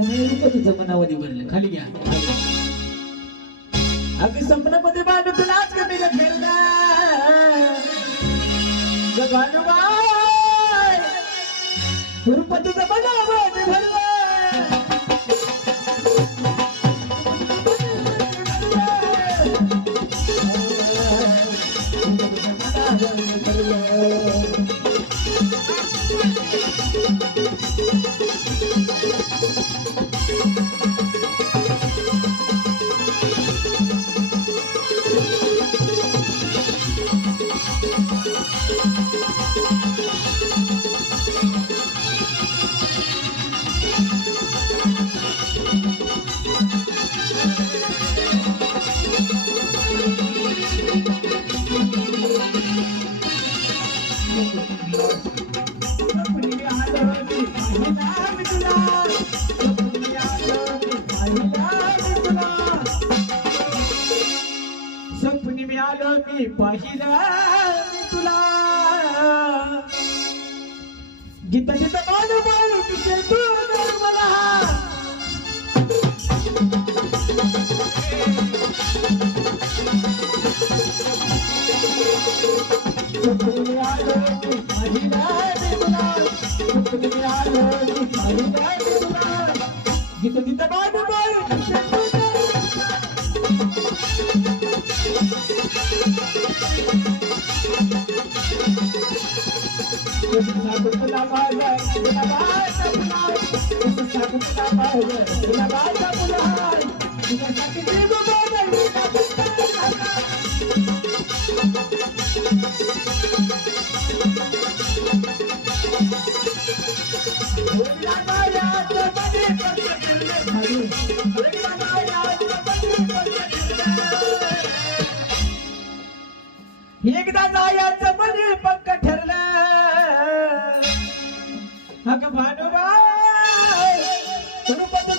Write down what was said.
आणि मी रुपये तुझं मनामध्ये भरलं खाली घ्या. अगदी स्वप्नामध्ये बांधू तुला आज कमी घेरला भानुबाई. रुपये तुझं मनामध्ये भरलं. आलो मी पाहिलं मी तुला. गीता गीता तू मला मी आलो मी पाहिलं मी तुला. आलो मी पाहिलं एकदा जायचं म्हणजे पक्क ठरलं. अग भानुराय गणपती